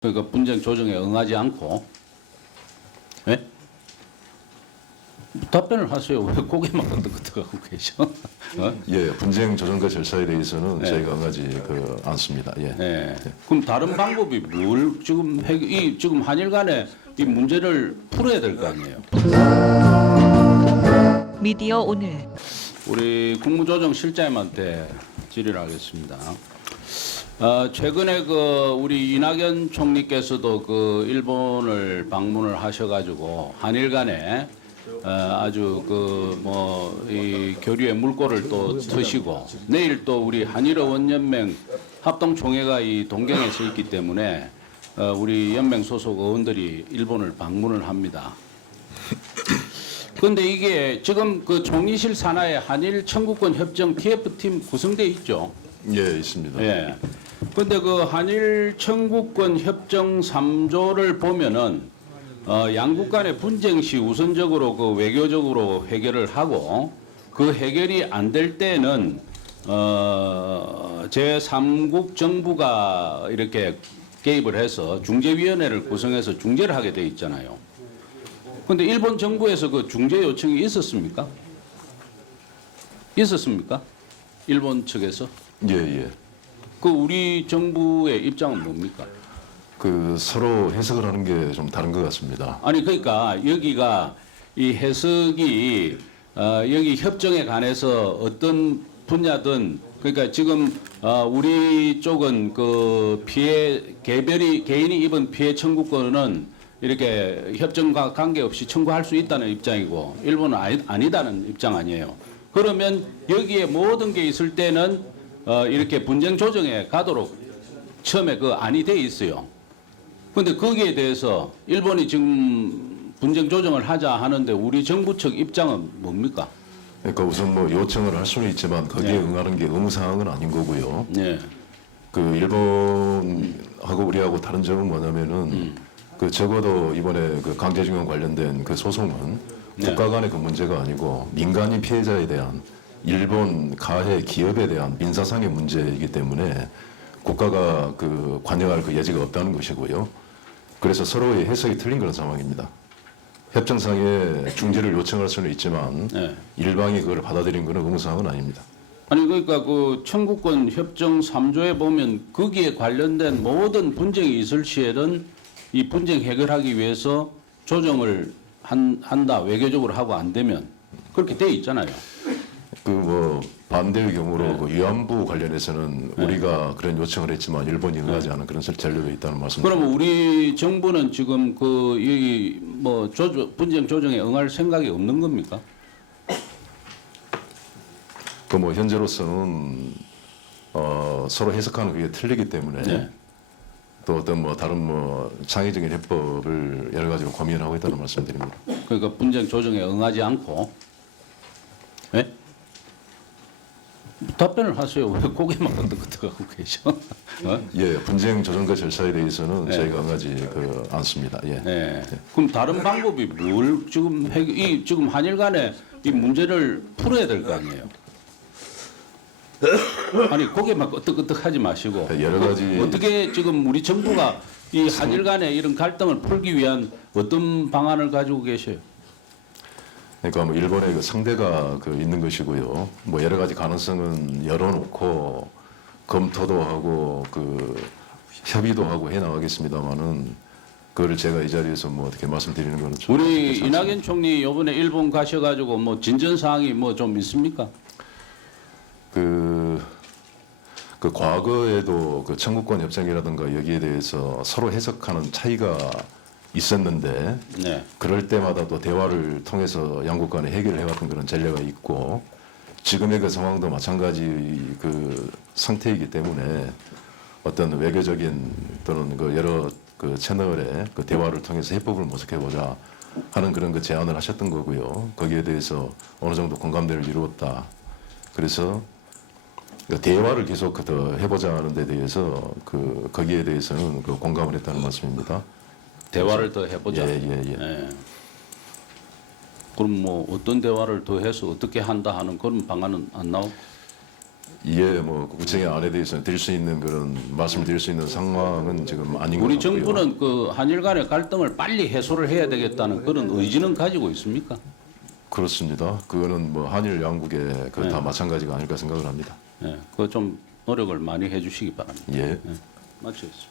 그러니까 분쟁 조정에 응하지 않고, 예? 답변을 하세요. 왜 고개만 끄덕끄덕하고 계셔? 어? 예, 분쟁 조정과 절차에 대해서는 네. 저희가 응하지 않습니다. 예. 예. 그럼 다른 방법이 뭘 지금 지금 한일 간에 이 문제를 풀어야 될 거 아니에요? 미디어 오늘 우리 국무조정실장님한테 질의하겠습니다. 최근에 우리 이낙연 총리께서도 일본을 방문을 하셔가지고 한일 간에 아주 이 교류의 물꼬를 또 트시고 내일 또 우리 한일의원연맹 합동총회가 이 동경에서 있기 때문에 우리 연맹 소속 의원들이 일본을 방문을 합니다. 그런데 이게 지금 총리실 산하에 한일 청구권 협정 TF팀 구성돼 있죠. 예, 있습니다. 예. 그런데 한일 청구권 협정 3조를 보면은 양국 간의 분쟁 시 우선적으로 외교적으로 해결을 하고 그 해결이 안 될 때는 제3국 정부가 이렇게 개입을 해서 중재위원회를 구성해서 중재를 하게 돼 있잖아요. 그런데 일본 정부에서 그 중재 요청이 있었습니까? 있었습니까? 일본 측에서? 예, 예. 우리 정부의 입장은 뭡니까? 서로 해석을 하는 게 좀 다른 것 같습니다. 아니 그러니까 여기가 이 해석이 여기 협정에 관해서 어떤 분야든 그러니까 지금 우리 쪽은 개인이 입은 피해 청구권은 이렇게 협정과 관계없이 청구할 수 있다는 입장이고 일본은 아니다는 입장 아니에요. 그러면 여기에 모든 게 있을 때는 이렇게 분쟁 조정에 가도록 처음에 안이 돼 있어요. 그런데 거기에 대해서 일본이 지금 분쟁 조정을 하자 하는데 우리 정부 측 입장은 뭡니까? 그러니까 우선 요청을 할 수는 있지만 거기에 네. 응하는 게 의무사항은 아닌 거고요. 네. 일본하고 우리하고 다른 점은 뭐냐면은 적어도 이번에 강제징용 관련된 소송은 네. 국가 간의 문제가 아니고 민간인 피해자에 대한 일본 가해 기업에 대한 민사상의 문제이기 때문에 국가가 관여할 여지가 없다는 것이고요. 그래서 서로의 해석이 틀린 그런 상황입니다. 협정상에 중재를 요청할 수는 있지만 네. 일방이 그걸 받아들인 것은 의무사항은 아닙니다. 아니 그러니까 청구권 협정 3조에 보면 거기에 관련된 모든 분쟁이 있을 시에는 이 분쟁 해결하기 위해서 조정을 한다 외교적으로 하고 안 되면 그렇게 돼 있잖아요. 반대의 경우로 위안부 관련해서는 우리가 그런 요청을 했지만 일본이 응하지 않은 그런 전례가 있다는 말씀. 그러면 우리 정부는 지금 이 분쟁 조정에 응할 생각이 없는 겁니까? 현재로서는 서로 해석하는 그게 틀리기 때문에 네. 또 어떤 다른 창의적인 해법을 여러 가지로 고민하고 있다는 말씀드립니다. 그러니까 분쟁 조정에 응하지 않고, 예? 답변을 하세요. 왜 고개만 끄덕끄덕하고 계셔? 예, 분쟁 조정과 절차에 대해서는 네. 저희가 응하지 않습니다. 예. 네. 그럼 다른 방법이 뭘 지금 지금 한일 간에 이 문제를 풀어야 될 거 아니에요? 아니 고개만 끄덕끄덕하지 마시고 여러 가지 어떻게 지금 우리 정부가 이 한일 간의 이런 갈등을 풀기 위한 어떤 방안을 가지고 계셔요? 그러니까 일본의 상대가 있는 것이고요. 여러 가지 가능성은 열어놓고 검토도 하고 협의도 하고 해 나가겠습니다만은 그걸 제가 이 자리에서 어떻게 말씀드리는 거는 좀 우리 그렇지 않습니다. 이낙연 총리 이번에 일본 가셔가지고 진전 사항이 좀 있습니까? 과거에도 청구권 협정이라든가 여기에 대해서 서로 해석하는 차이가 있었는데 네. 그럴 때마다 또 대화를 통해서 양국 간에 해결을 해왔던 그런 전례가 있고 지금의 상황도 마찬가지 상태이기 때문에 어떤 외교적인 또는 여러 채널의 대화를 통해서 해법을 모색해보자 하는 그런 제안을 하셨던 거고요. 거기에 대해서 어느 정도 공감대를 이루었다. 그래서 대화를 계속 더 해보자 하는 데 대해서 거기에 대해서는 공감을 했다는 말씀입니다. 대화를 더 해보자. 예. 예. 그럼 어떤 대화를 더 해서 어떻게 한다 하는 그런 방안은 안 나오고? 이에 뭐 구체적인 안에 대해서 드릴 수 있는 그런 말씀을 드릴 수 있는 상황은 지금 아닌 것 우리 같고요. 정부는 그 한일 간의 갈등을 빨리 해소를 해야 되겠다는 그런 의지는 가지고 있습니까? 그렇습니다. 그거는 뭐 한일 양국의 그 다 마찬가지가 아닐까 생각을 합니다. 예, 그거 좀 노력을 많이 해주시기 바랍니다. 예. 마치겠습니다.